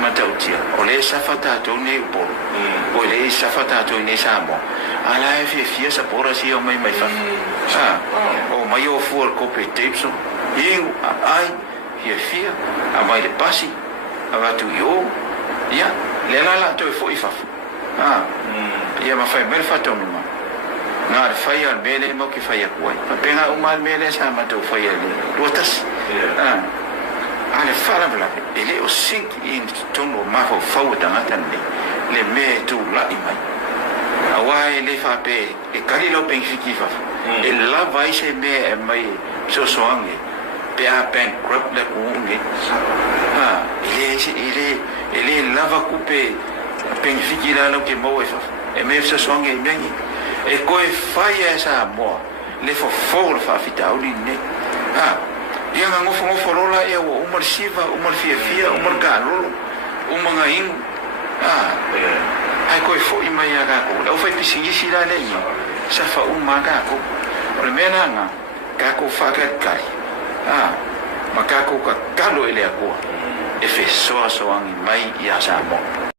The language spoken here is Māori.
matautia o le safata to ne po o le safata to ne samo ala fia sa pora si o mai fa o mai o fu ko pe tapes ai fia a mai le pasi a tu yo ya le la to fo ifa ia ma fai mer fato no na fai al bele mo ki fai ko pa pena o mal mele sa ma to fai ali rotas ale fala bla ele o sink in tono ma fo tangata le me tu la imai awai le fa pe e kali lo penfiki fa e la vai se me mai so soange pe a bankrupt le kunge ele lava coupe penfiki la lo ke mo fa e me so soange nyangi e koe fai esa mo le fo fa fita uli ne ia ngofo rola e o umar siva umar fia umar galolo umanga ing ai koe fo i mai aga ko o fai pisingisi la le sa fa umaga ko o mena nga ka ko fa ka kai ma ka ko ka kalo ele ko e fe so ang mai ia sa mo